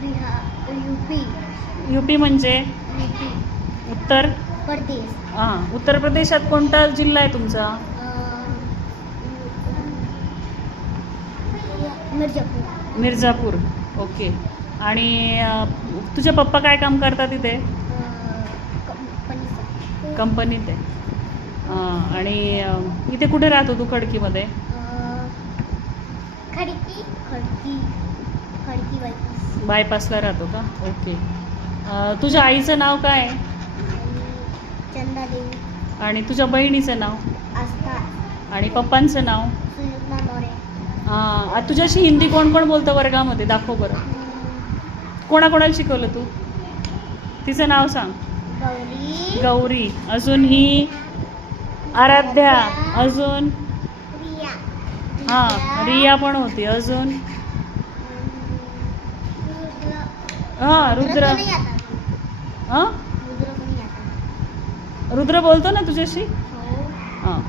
Bihar, UP. UP म्हणजे UP उत्तर. प्रदेश. हां, उत्तर प्रदेशात कोणता जिल्हा आहे तुमचा? मिर्जापूर. मिर्झापूर. ओके. आणि तुझे पप्पा काय काम करतात इथे? कंपनीचा. कंपनीत आहे. आणि इथे कुठे राहतो तू खडकीमध्ये? खडकी खडकी खडकी बायपास. बायपासला राहतो का? ओके. तुझ्या आईचं नाव काय आहे? चंदा देवी. आणि तुझ्या बहिणीचं नाव? आस्था. आणि पप्पांचं नाव? सुषमा मोरे. तुझ्याशी हिंदी कोण कोण बोलतं वर्गामध्ये? दाखव बरं. कोणाकोणाला शिकवलं तू? तिचं नाव सांग. गौरी. गौरी. अजून ही आराध्या. अजून रिया. हां, रिया पण होती. अजून हां, रुद्र. नाही आता. हां, रुद्र पण नाही आता. रुद्र बोलतो ना तुझ्याशी? हो. हां.